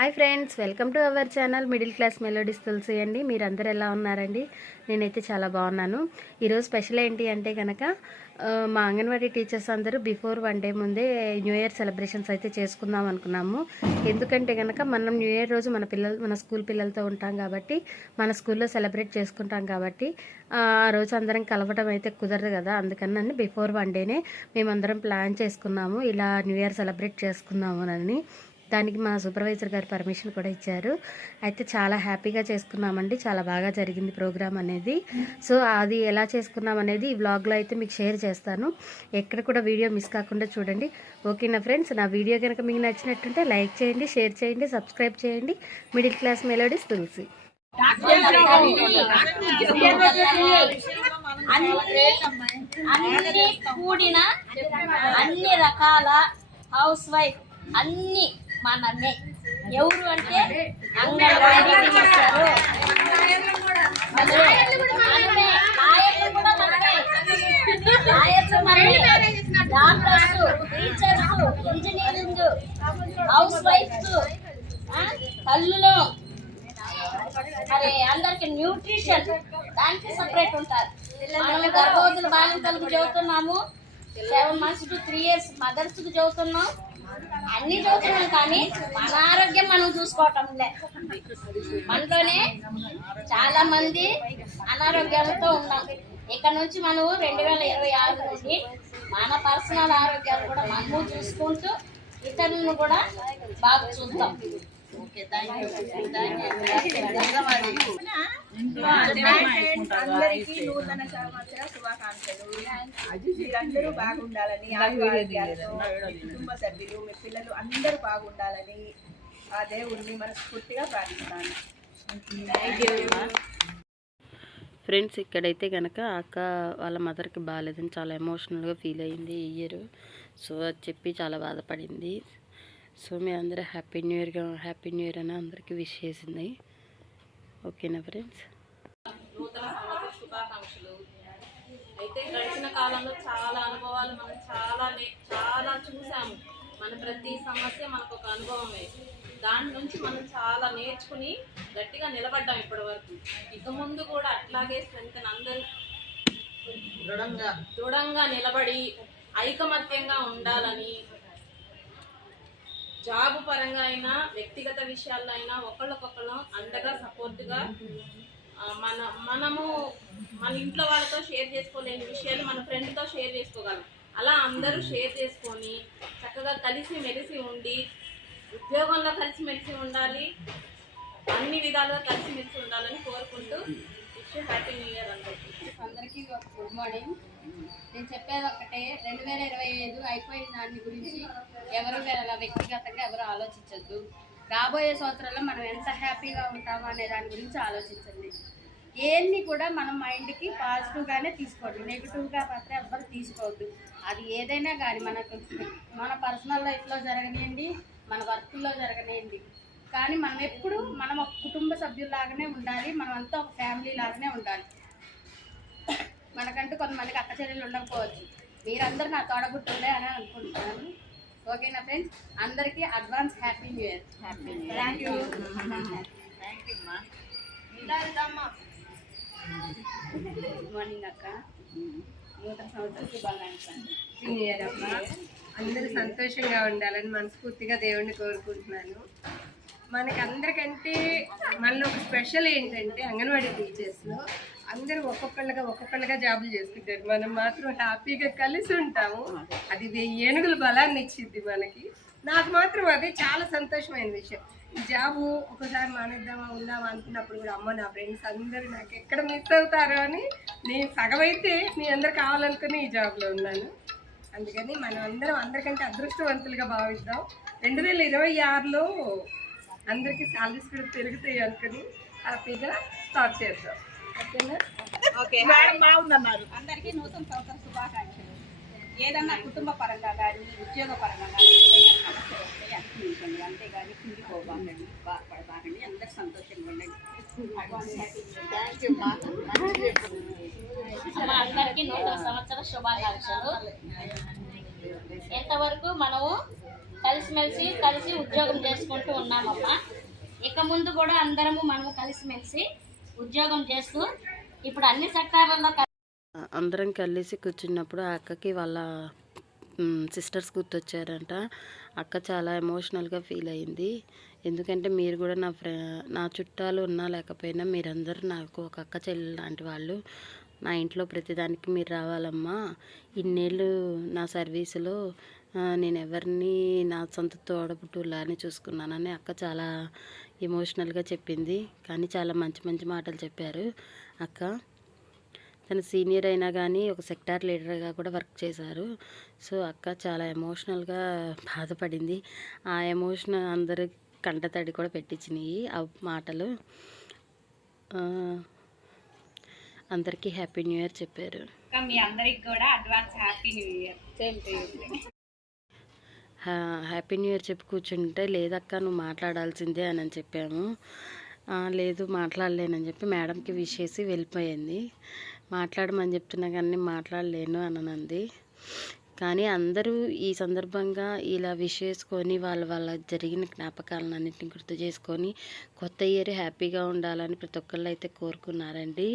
Hi friends, welcome to our channel middle class melodies Tulasi అండి. మీరందరూ ఎలా ఉన్నారండి? నేనైతే చాలా బాగున్నాను. ఈరోజు స్పెషల్ ఏంటి అంటే కనుక మా అంగన్వాడీ టీచర్స్ అందరూ బిఫోర్ 1 డే ముందే న్యూ ఇయర్ సెలబ్రేషన్స్ అయితే చేసుకుందాం అనుకున్నాము. ఎందుకంటే కనుక మనం న్యూ ఇయర్ రోజు మన స్కూల్ పిల్లలతో ఉంటాం కాబట్టి, మన స్కూల్లో సెలబ్రేట్ చేసుకుంటాం కాబట్టి ఆ రోజు అందరం కలవడం అయితే కుదరదు కదా. అందుకని బిఫోర్ 1 డేనే మేమందరం ప్లాన్ చేసుకున్నాము, ఇలా న్యూ ఇయర్ సెలబ్రేట్ చేసుకుందాము అని. దానికి మా సూపర్వైజర్ గారు పర్మిషన్ కూడా ఇచ్చారు. అయితే చాలా హ్యాపీగా చేసుకున్నామండి. చాలా బాగా జరిగింది ప్రోగ్రామ్ అనేది. సో అది ఎలా చేసుకున్నాం అనేది ఈ వ్లాగ్లో అయితే మీకు షేర్ చేస్తాను. ఎక్కడ కూడా వీడియో మిస్ కాకుండా చూడండి. ఓకేనా ఫ్రెండ్స్? నా వీడియో కనుక మీకు నచ్చినట్టుంటే లైక్ చేయండి, షేర్ చేయండి, సబ్స్క్రైబ్ చేయండి. Middle class melodies Tulasi. అన్ని రకాల హౌస్ వైఫ్ అన్ని మనమే. ఎవరు అంటే anganwadi teachers, doctors, teachers, engineering, house wives, కళ్ళులో మరి అందరికి న్యూట్రిషన్ దానికి సపరేట్ ఉంటారు. మనం గర్భవతులు బాలింతలకు చదువుతున్నాము, 7 months to 3 years మదర్స్ కు చదువుతున్నాం, అన్ని చదువుతున్నాం. కానీ మన ఆరోగ్యం మనం చూసుకోవటం లే. మనలోనే చాలా మంది అనారోగ్యాలతో ఉన్నాం. ఇక్కడ నుంచి మనం 2026 నుండి మన పర్సనల్ ఆరోగ్యాలు కూడా మనము చూసుకుంటూ ఇతరులను కూడా బాగా చూస్తాం. అందరికీ నూతన సంవత్సర శుభాకాంక్షలు. మీరందరూ బాగుండాలని, కుటుంబ సభ్యులు, మీ పిల్లలు అందరూ బాగుండాలని ఆ దేవుణ్ణి మనస్ఫూర్తిగా ప్రార్థిస్తాను. ఫ్రెండ్స్, ఇక్కడైతే కనుక అక్క వాళ్ళ మదర్కి బాగాలేదని చాలా ఎమోషనల్గా ఫీల్ అయ్యింది ఈ ఇయర్. సో అది చెప్పి చాలా బాధపడింది. సో మీ అందరూ హ్యాపీ న్యూ ఇయర్ అని అందరికీ విష్ చేసింది. ఓకేనా ఫ్రెండ్స్? నూతన సంవత్సర శుభాకాంక్షలు. అయితే గడిచిన కాలంలో చాలా అనుభవాలు మనం చాలా చూసాము. మన ప్రతి సమస్య మనకు ఒక అనుభవమే. దాని నుంచి మనం చాలా నేర్చుకుని గట్టిగా నిలబడ్డాం ఇప్పటి వరకు. ఇక ముందు కూడా అట్లాగే స్ట్రెంగ్త్ అందరూ దృఢంగా నిలబడి ఐకమత్యంగా ఉండాలని, జాబ్ పరంగా అయినా వ్యక్తిగత విషయాల్లో అయినా ఒకళ్ళకొకళ్ళు అండగా సపోర్ట్గా మనము మన ఇంట్లో వాళ్ళతో షేర్ చేసుకోలేని విషయాలు మన ఫ్రెండ్తో షేర్ చేసుకోగలం. అలా అందరూ షేర్ చేసుకొని చక్కగా కలిసి మెలిసి ఉండి, ఉద్యోగంలో కలిసిమెలిసి ఉండాలి, అన్ని విధాలుగా కలిసిమెలిసి ఉండాలని కోరుకుంటూ హ్యాపీ న్యూ ఇయర్ అందరికీ గుడ్ మార్నింగ్. నేను చెప్పేది ఒకటే, 2025 అయిపోయిన దాని గురించి ఎవరు వ్యక్తిగతంగా ఎవరు ఆలోచించద్దు. రాబోయే సంవత్సరాల్లో మనం ఎంత హ్యాపీగా ఉంటామో అనే దాని గురించి ఆలోచించండి. ఏన్ని కూడా మనం మైండ్కి పాజిటివ్గానే తీసుకోండి, నెగిటివ్గా మాత్రం ఎవ్వరు తీసుకోవద్దు. అది ఏదైనా కానీ మన పర్సనల్ లైఫ్లో జరగనియండి, మన వర్క్లో జరగనియండి, కానీ మనం ఎప్పుడు మనం ఒక కుటుంబ సభ్యుల్లాగానే ఉండాలి. మనం అంతా ఒక ఫ్యామిలీ లాగానే ఉండాలి. మనకంటూ కొంతమందికి అక్క చెల్లెలు ఉండకపోవచ్చు. మీరందరూ నా తోడబుట్టుండే అని అనుకుంటున్నాను. ఓకేనా ఫ్రెండ్స్? అందరికీ advance happy new year. Thank you. Good morning అక్క. నూతన సంవత్సరం శుభాకాంక్షలు. న్యూ ఇయర్ అమ్మ. అందరూ సంతోషంగా ఉండాలని మనస్ఫూర్తిగా దేవుణ్ణి కోరుకుంటున్నాను. మనకి అందరికంటే మనలో ఒక స్పెషల్ ఏంటంటే అంగన్వాడీ టీచర్స్లో అందరూ ఒక్కొక్కళ్ళగా జాబులు చేసుకుంటారు. మనం మాత్రం హ్యాపీగా కలిసి ఉంటాము. అది 1000 ఏనుగుల బలాన్ని ఇచ్చింది మనకి. నాకు మాత్రం అది చాలా సంతోషమైన విషయం. ఈ జాబు ఒకసారి మానేద్దామా ఉందామా అనుకున్నప్పుడు కూడా అమ్మ నా ఫ్రెండ్స్ అందరూ నాకు ఎక్కడ మిస్ అవుతారో అని నేను సగమైతే మీ అందరు కావాలనుకుని ఈ జాబ్లో ఉన్నాను. అందుకని మనం అందరికంటే అదృష్టవంతులుగా భావిద్దాం. 2026లో అందరికీ సాలరీస్ కూడా పెరుగుతాయి అనుకుని హ్యాపీగా స్టార్ట్ చేద్దాం. ఓకేనా? ఓకే మేడం, బాగుందన్నారు. అందరికీ నూతన సంవత్సర శుభాకాంక్షలు. ఏదన్నా కుటుంబ పరంగా కానీ ఉద్యోగ పరంగా కానీ ఏదైనా సమస్య వస్తే అనుకుంటుంది, అంతేగాని కుంగిపోబాకండి, బాధపడబాకండి. అందరు సంతోషంగా ఉండండి. అందరికీ నూతన సంవత్సర శుభాకాంక్షలు. ఎంతవరకు మనము కలిసి ఉద్యోగం చేసుకుంటూ ఉన్నామమ్మా. ఇక ముందు కూడా అందరము మనము కలిసిమెలిసి ఉద్యోగం చేస్తూ ఇప్పుడు అన్ని సెక్టార్లలో అందరం కలిసి కూర్చున్నప్పుడు ఆ అక్కకి వాళ్ళ సిస్టర్స్ గుర్తొచ్చారంట. అక్క చాలా ఎమోషనల్గా ఫీల్ అయింది. ఎందుకంటే మీరు కూడా నా చుట్టాలు ఉన్నా లేకపోయినా మీరందరూ నాకు ఒక అక్క చెల్లెలు లాంటి వాళ్ళు. నా ఇంట్లో ప్రతిదానికి మీరు రావాలమ్మా. ఇన్నేళ్ళు నా సర్వీసులో నేను ఎవరిని నా సొంత తోడబుట్టులానే చూసుకున్నానని అక్క చాలా ఎమోషనల్గా చెప్పింది. కానీ చాలా మంచి మంచి మాటలు చెప్పారు అక్క. తను సీనియర్ అయినా కానీ ఒక సెక్టార్ లీడర్గా కూడా వర్క్ చేశారు. సో అక్క చాలా ఎమోషనల్గా బాధపడింది. ఆ ఎమోషన్ అందరి కంటతడి కూడా పెట్టించినాయి ఆ మాటలు. అందరికీ హ్యాపీ న్యూ ఇయర్ చెప్పారు. మీ అందరికి కూడా advance happy new year. Happy new year చెప్పి కూర్చుంటే లేదక్క నువ్వు మాట్లాడాల్సిందే అని చెప్పాము. లేదు మాట్లాడలేనని చెప్పి మేడంకి విష్ చేసి వెళ్ళిపోయింది. మాట్లాడమని చెప్తున్నా కానీ మాట్లాడలేను అని అంది. కానీ అందరూ ఈ సందర్భంగా ఇలా విష్ చేసుకొని వాళ్ళ జరిగిన జ్ఞాపకాలను అన్నింటినీ గుర్తు చేసుకొని కొత్త ఇయర్ హ్యాపీగా ఉండాలని ప్రతి ఒక్కళ్ళు అయితే కోరుకున్నారండి.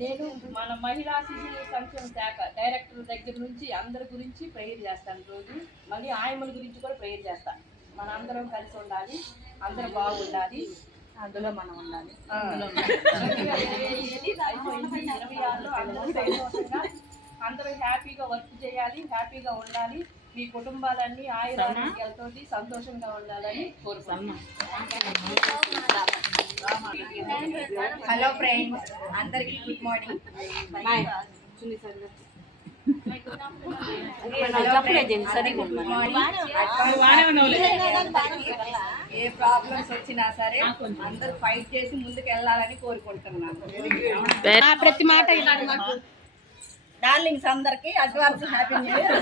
నేను మన మహిళా శిశు సంక్షేమ శాఖ డైరెక్టర్ దగ్గర నుంచి అందరి గురించి ప్రేయర్ చేస్తాను రోజు. మళ్ళీ ఆయమ్మల గురించి కూడా ప్రేయర్ చేస్తాను. మన అందరం కలిసి ఉండాలి, అందరూ బాగుండాలి, అందులో మనం ఉండాలి. 26లో అందరూ హ్యాపీగా వర్క్ చేయాలి, హ్యాపీగా ఉండాలి. మీ కుటుంబాలన్నీ ఆయురారోగ్యాలతో సంతోషంగా ఉండాలని కోరుకుంటున్నాం. హలో ఫ్రెండ్స్, అందరికి గుడ్ మార్నింగ్. ఏ ప్రాబ్లమ్స్ వచ్చినా సరే అందరూ ఫైట్ చేసి ముందుకు వెళ్ళాలని కోరుకుంటున్నాను. ప్రతి మాట ఇలాంటి మాకు డార్లింగ్స్ అందరికి అడ్వాన్స్ హ్యాపీ న్యూ ఇయర్.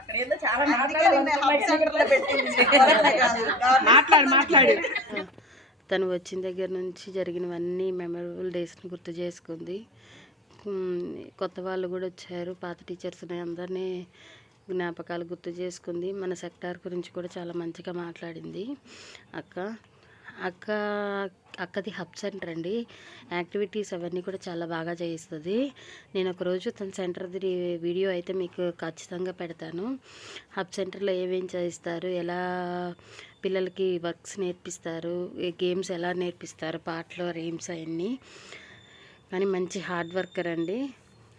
అక్కడ ఏదో చాలా మాట్లాడు. తను వచ్చిన దగ్గర నుంచి జరిగినవన్నీ మెమరబుల్ డేస్ని గుర్తు చేసుకుంది. కొత్త వాళ్ళు కూడా వచ్చారు, పాత టీచర్స్ని అందరినీ జ్ఞాపకాలు గుర్తు చేసుకుంది. మన సెక్టార్ గురించి కూడా చాలా మంచిగా మాట్లాడింది అక్కది హబ్ సెంటర్ అండి. యాక్టివిటీస్ అవన్నీ కూడా చాలా బాగా చేయిస్తుంది. నేను ఒకరోజు తన సెంటర్ది వీడియో అయితే మీకు ఖచ్చితంగా పెడతాను. హబ్ సెంటర్లో ఏమేం చేయిస్తారు, ఎలా పిల్లలకి వర్క్స్ నేర్పిస్తారు, గేమ్స్ ఎలా నేర్పిస్తారు, పాటలు రీమ్స్ అవన్నీ. కానీ మంచి హార్డ్ వర్కర్ అండి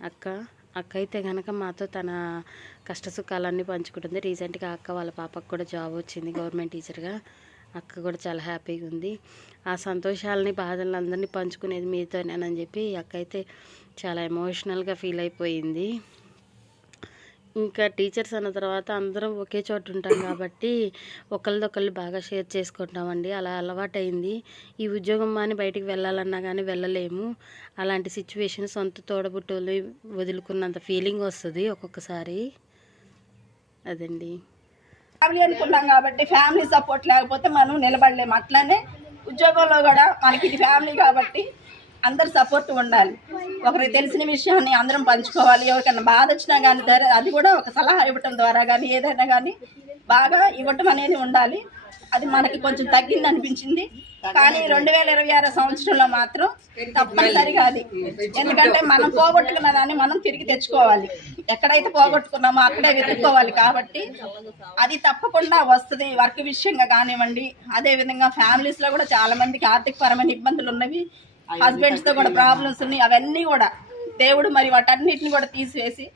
అక్క అయితే కనుక మాతో తన కష్టసుఖాలన్నీ పంచుకుంటుంది. రీసెంట్గా అక్క వాళ్ళ పాపకు కూడా జాబ్ వచ్చింది గవర్నమెంట్ టీచర్గా. అక్క కూడా చాలా హ్యాపీగా ఉంది. ఆ సంతోషాలని బాధలను అందరినీ పంచుకునేది మీతోనేనని చెప్పి అక్క అయితే చాలా ఎమోషనల్గా ఫీల్ అయిపోయింది. ఇంకా టీచర్స్ అన్న తర్వాత అందరం ఒకే చోట ఉంటాం కాబట్టి ఒకళ్ళదొకళ్ళు బాగా షేర్ చేసుకుంటామండి. అలా అలవాటైంది. ఈ ఉద్యోగం అని బయటికి వెళ్ళాలన్నా కానీ వెళ్ళలేము. అలాంటి సిచ్యువేషన్ సొంత తోడబుట్టుని వదులుకున్నంత ఫీలింగ్ వస్తుంది ఒక్కొక్కసారి. అదండి ఫ్యామిలీ అనుకున్నాం కాబట్టి ఫ్యామిలీ సపోర్ట్ లేకపోతే మనం నిలబడలేము. అట్లానే ఉద్యోగంలో కూడా మనకి ఇది ఫ్యామిలీ కాబట్టి అందరు సపోర్ట్ ఉండాలి. ఒకరికి తెలిసిన విషయాన్ని అందరం పంచుకోవాలి. ఎవరికైనా బాధ వచ్చినా కానీ అది కూడా ఒక సలహా ఇవ్వటం ద్వారా కానీ ఏదైనా కానీ బాగా ఇవ్వటం అనేది ఉండాలి. అది మనకి కొంచెం తగ్గింది అనిపించింది. కానీ 2026 సంవత్సరంలో మాత్రం తప్పనిసరిగా అది, ఎందుకంటే మనం పోగొట్టుకున్న దాన్ని మనం తిరిగి తెచ్చుకోవాలి. ఎక్కడైతే పోగొట్టుకున్నామో అక్కడే వెతుక్కోవాలి. కాబట్టి అది తప్పకుండా వస్తుంది. వర్క్ విషయంగా కానివ్వండి, అదేవిధంగా ఫ్యామిలీస్లో కూడా చాలా మందికి ఆర్థికపరమైన ఇబ్బందులు ఉన్నవి, హస్బెండ్స్తో కూడా ప్రాబ్లమ్స్ ఉన్నాయి. అవన్నీ కూడా దేవుడు మరి వాటన్నిటిని కూడా తీసివేసి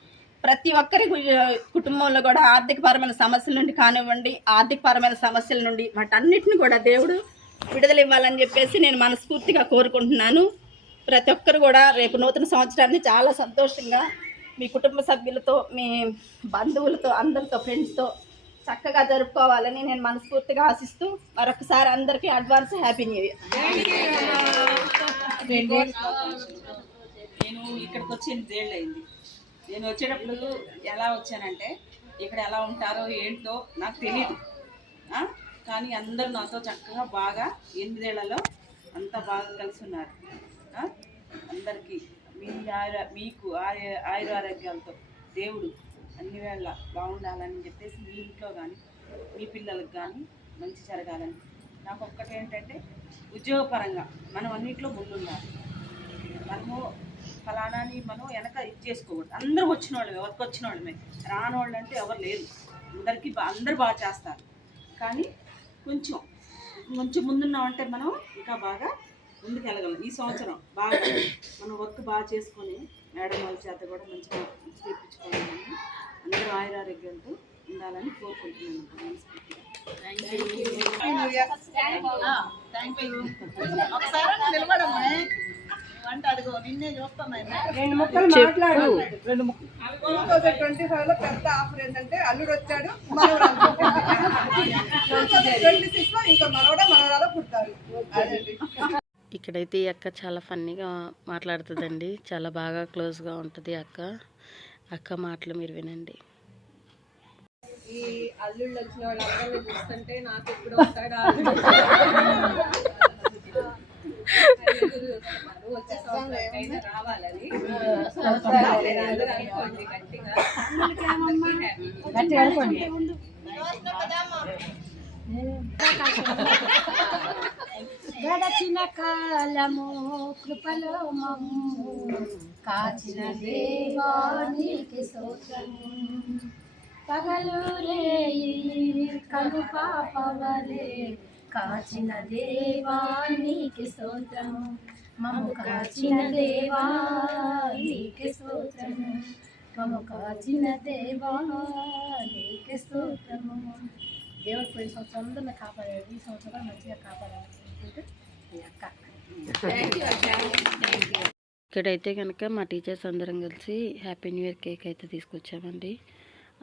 ప్రతి ఒక్కరి కుటుంబంలో కూడా ఆర్థికపరమైన సమస్యల నుండి కానివ్వండి, ఆర్థికపరమైన సమస్యల నుండి వాటన్నిటిని కూడా దేవుడు విడుదల ఇవ్వాలని చెప్పేసి నేను మనస్ఫూర్తిగా కోరుకుంటున్నాను. ప్రతి ఒక్కరు కూడా రేపు నూతన సంవత్సరాన్ని చాలా సంతోషంగా మీ కుటుంబ సభ్యులతో, మీ బంధువులతో, అందరితో, ఫ్రెండ్స్తో చక్కగా జరుపుకోవాలని నేను మనస్ఫూర్తిగా ఆశిస్తూ మరొకసారి అందరికీ అడ్వాన్స్ హ్యాపీ న్యూ ఇయర్. నేను ఇక్కడికి వచ్చి 8 ఏళ్ళు అయింది. నేను వచ్చేటప్పుడు ఎలా వచ్చానంటే ఇక్కడ ఎలా ఉంటారో ఏంటో నాకు తెలియదు. కానీ అందరూ నాతో చక్కగా బాగా 8 ఏళ్లలో అంతా బాగా కలిసి ఉన్నారు. అందరికీ మీకు ఆయురారోగ్యాలతో దేవుడు అన్ని వేళ బాగుండాలని చెప్పేసి మీ ఇంట్లో కానీ మీ పిల్లలకు కానీ మంచి జరగాలని. నాకు ఒక్కటి ఏంటంటే ఉద్యోగపరంగా మనం అన్నింటిలో ముందుండాలి. మనము ఫలానాని మనం వెనక ఇది చేసుకోకూడదు. అందరూ వచ్చిన వాళ్ళమే, వర్క్ వచ్చిన వాళ్ళమే, రాని వాళ్ళు అంటే ఎవరు లేరు. అందరూ బాగా చేస్తారు. కానీ కొంచెం ముందున్నామంటే మనం ఇంకా బాగా ముందుకు వెళ్ళగలం. ఈ సంవత్సరం బాగా మనం వర్క్ బాగా చేసుకొని మేడం వాళ్ళ చేత కూడా మంచిగా తెప్పించుకోవాలని అందరూ ఆయురారోగ్యంతో ఉండాలని కోరుకుంటున్నాను. రెండు ముక్కలు మాట్లాడు. 2025 లో పెద్ద ఆఫర్ ఏంటంటే అల్లుడు వచ్చాడు, మనవరాలు 2026 లో ఇంకా మనవరాలు పుట్టారు. అదండి. ఇక్కడైతే ఈ అక్క చాలా ఫన్నీగా మాట్లాడుతుందండి. చాలా బాగా క్లోజ్గా ఉంటుంది అక్క మాటలు మీరు వినండి. ఈ అల్లుళ్ళు వచ్చిన వాళ్ళందరినీ చూస్తుంటే నాకు ఎప్పుడు వస్తాడా వచ్చే సంవత్సరం రావాలని అందరూ అనుకోండి గట్టిగా. గడచిన కాలము కృపలో మమ్ము కాచిన దేవానికి స్తోత్రము. పగలు రేయి కను పాపవలే కాచిన దేవానికి స్తోత్రము. మమ్ము కాచిన దేవానికి స్తోత్రము. మమ్ము కాచిన దేవానికి స్తోత్రము. దేవుడు పోయిన సంవత్సరం అందరిని కాపాడాడు, ఈ సంవత్సరం మంచిగా కాపాడాలి ఈ అక్క. ఇక్కడైతే కనుక మా టీచర్స్ అందరం కలిసి హ్యాపీ న్యూ ఇయర్ కేక్ అయితే తీసుకొచ్చామండి.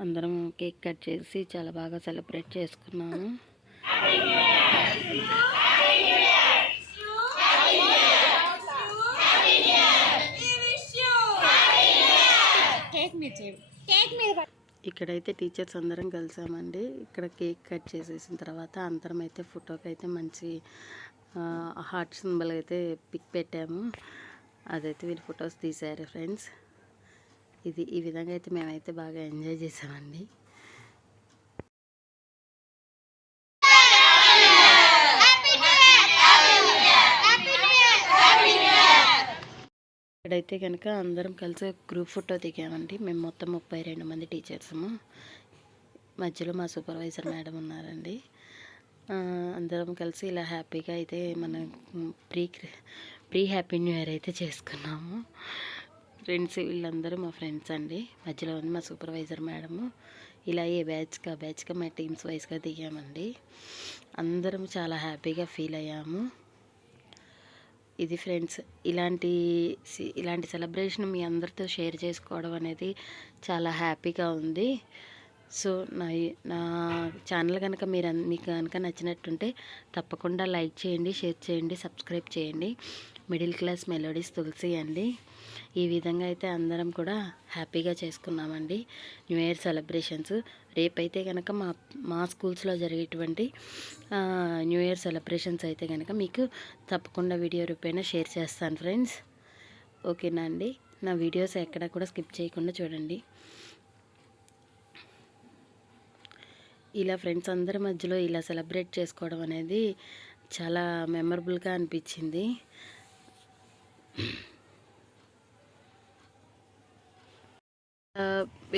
అందరం కేక్ కట్ చేసి చాలా బాగా సెలబ్రేట్ చేసుకున్నాము. ఇక్కడైతే టీచర్స్ అందరం కలిసామండి. ఇక్కడ కేక్ కట్ చేసేసిన తర్వాత అందరం అయితే ఫోటోకి అయితే మంచి హార్ట్ సింబల్ అయితే పిక్ పెట్టాము. అదైతే వీళ్ళు ఫొటోస్ తీశారు ఫ్రెండ్స్. ఈ విధంగా అయితే మేమైతే బాగా ఎంజాయ్ చేసామండి. ఇక్కడైతే కనుక అందరం కలిసి గ్రూప్ ఫోటో దిగామండి. మేము మొత్తం 32 మంది టీచర్సము. మధ్యలో మా సూపర్వైజర్ మేడం ఉన్నారండి. అందరం కలిసి ఇలా హ్యాపీగా అయితే మన ప్రీ హ్యాపీ న్యూ ఇయర్ అయితే చేసుకున్నాము ఫ్రెండ్స్. వీళ్ళందరూ మా ఫ్రెండ్స్ అండి. మధ్యలో ఉంది మా సూపర్వైజర్ మేడము. ఇలా ఏ బ్యాచ్గా మా టీమ్స్ వైజ్గా దిగామండి. అందరం చాలా హ్యాపీగా ఫీల్ అయ్యాము. ఇది ఫ్రెండ్స్, ఇలాంటి సెలబ్రేషన్ మీ అందరితో షేర్ చేసుకోవడం అనేది చాలా హ్యాపీగా ఉంది. సో నా ఛానల్ కనుక మీకు కనుక నచ్చినట్టుంటే తప్పకుండా లైక్ చేయండి, షేర్ చేయండి, సబ్స్క్రైబ్ చేయండి. మిడిల్ క్లాస్ మెలోడీస్ తులసి అండి. ఈ విధంగా అయితే అందరం కూడా హ్యాపీగా చేసుకున్నామండి న్యూ ఇయర్ సెలబ్రేషన్స్. రేపైతే కనుక మా స్కూల్స్లో జరిగేటువంటి న్యూ ఇయర్ సెలబ్రేషన్స్ అయితే కనుక మీకు తప్పకుండా వీడియో రూపేణా షేర్ చేస్తాను ఫ్రెండ్స్. ఓకేనా అండి? నా వీడియోస్ ఎక్కడ కూడా స్కిప్ చేయకుండా చూడండి. ఇలా ఫ్రెండ్స్ అందరి మధ్యలో ఇలా సెలబ్రేట్ చేసుకోవడం అనేది చాలా మెమరబుల్గా అనిపించింది.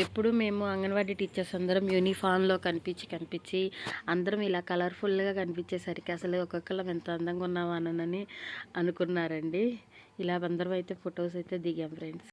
ఎప్పుడు మేము అంగన్వాడీ టీచర్స్ అందరం యూనిఫామ్లో కనిపించి అందరం ఇలా కలర్ఫుల్గా కనిపించేసరికి అసలు ఒక్కొక్కళ్ళం ఎంత అందంగా ఉన్నామా అని అనుకున్నారండి. ఇలా అందరం అయితే ఫొటోస్ అయితే దిగాం ఫ్రెండ్స్.